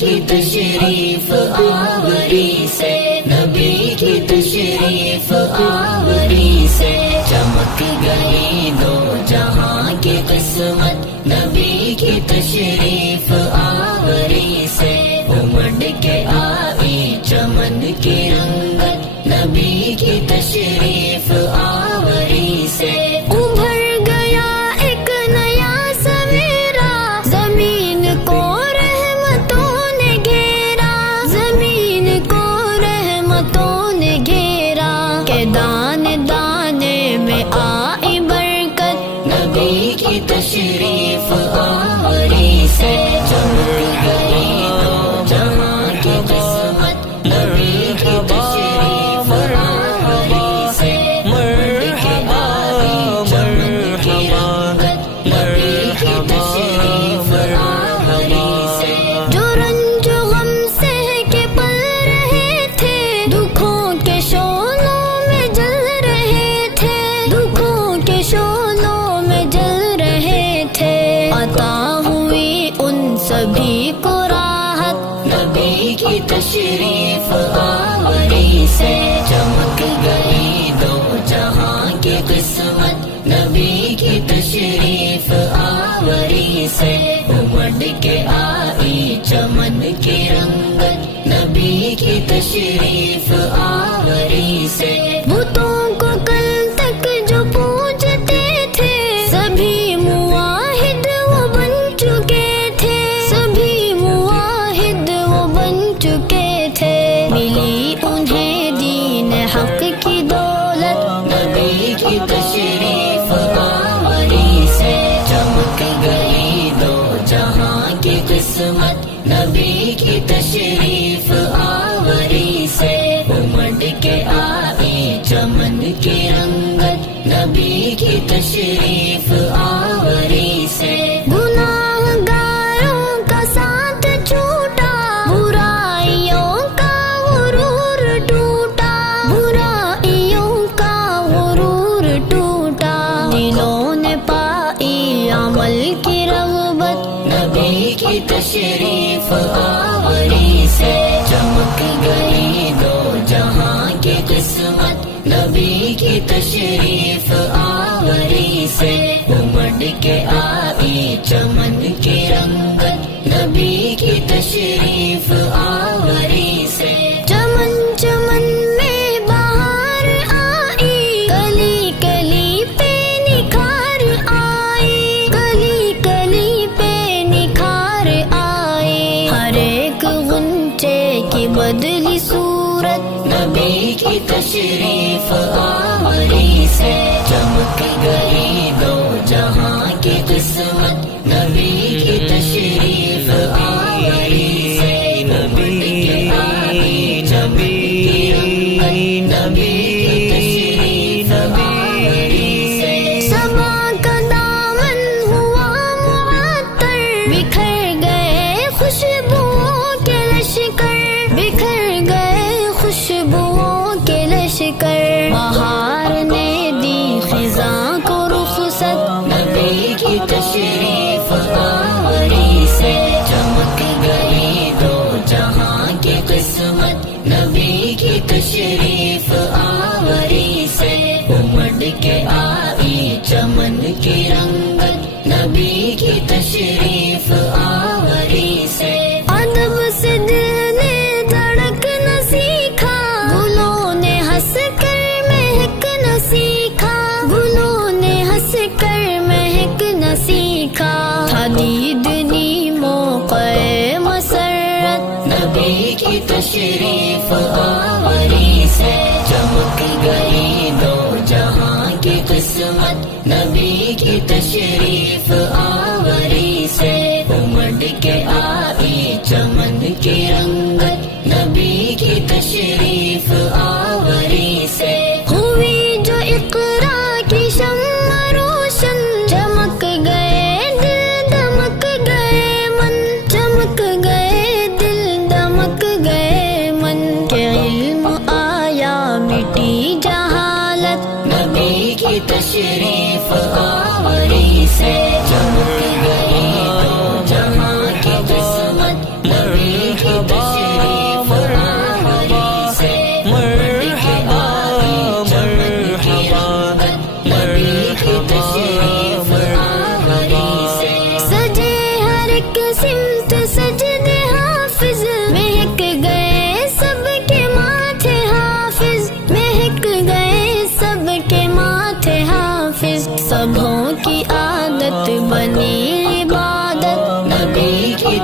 کی تشریف آوری سے، نبی کی تشریف آوری سے چمک گئی دو جہاں کی قسمت، نبی کی تشریف آوری سے امڑ کے آئی چمن کی رنگت، نبی کی تشریف آوری سے ابھر گیا ایک نیا سویرا، زمین کو رحمتوں نے گھیرا، زمین کو رحمتوں نے گھیرا، کہ دانے دانے میں آئی برکت، نبی کی تشریف آوری سے چمک گئی دو جہاں کی قسمت، نبی کی تشریف آوری سے امڑ کے آئی چمن کی رنگت، نبی کی تشریف آوری سے جو رنج و غم سہ کے پل رہے تھے، دکھوں کے شعلوں میں جل رہے تھے، دکھوں کے شعلوں میں جل رہے تھے، عطا ہوئی ان سبھی کو راحت، نبی کی تشریف آوری سے چمک گئی دو جہاں کی قسمت، نبی کی تشریف آوری سے امڑ کے آئی چمن کی رنگت، نبی کی تشریف آوری سے بتوں کو کل تک جو پوجتے تھے، سبھی مواحد وہ بن چکے تھے، سبھی مواحد وہ بن چکے تھے، ملی انہیں دین حق کی دولت، نبی کی تشریف آوری سے چمک گئی دو جہاں کی قسمت، نبی کی تشریف آوری سے امڑ کے آئی چمن کی رنگت، نبی کی تشریف آوری سے گناہ گاروں کا ساتھ چھوٹا، برائیوں کا غرور ٹوٹا، برائیوں کا غرور ٹوٹا، دلوں نے پائی عمل کی رغبت، نبی کی تشریف آوری سے چمک گئی دو جہاں کی قسمت، نبی کی تشریف آوری سے امڑ کے آئی چمن کی رنگت، نبی کی تشریف آوری سے چمن چمن میں بہار آئی، کلی کلی پہ نکھار آئی، کلی کلی پہ نکھار آئی، ہر ایک غنچے کی بدلی صورت، نبی کی تشریف آوری سے چمک گئی دو جہاں کی قسمت، نبی کی تشریف آوری سے امڑ کے آئی چمن کی رنگت، نبی کی تشریف آوری سے سبا کا دامن ہوا معطر، بکھر گئے خوشبوؤں کے لشکر، بکھر گئے خوشبوؤں کے لشکر، بہار نے دی خزاں کو رخصت، نبی کی تشریف آوری سے چمک گئی دو جہاں کی قسمت، نبی کی تشریف آوری سے امڑ کے آئی چمن کی رنگت، نبی کی تشریف آوری سے ادب سے دل نے دھڑکنا سیکھا، گلوں نے ہنس کر مہکنا سیکھا، گلوں نے ہنس کر مہکنا سیکھا، تھا دیدنی موقع مسرت، نبی کی تشریف آوری سے چمک گئی دو جہاں کی قسمت، نبی کی تشریف آوری سے امڑ کے آئی چمن کی رنگت، نبی کی تشریف آوری سے ہوئی جو اقرا کی شمع روشن، چمک گئے دل دمک گئے من، چمک گئے دل دمک گئے من، کہ علم آیا مٹی جہالت، نبی کی تشریف آوری سے چمک گئی دو جہاں کی قسمت، نبی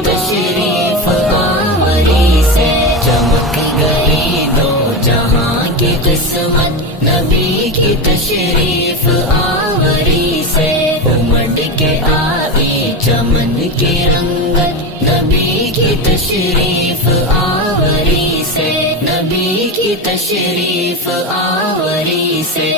تشریف آوری سے چمک گئی دو جہاں کی قسمت نبی کی تشریف آوری سے امڈ کے آئی چمن کی رنگت نبی کی تشریف آوری سے نبی کی تشریف آوری سے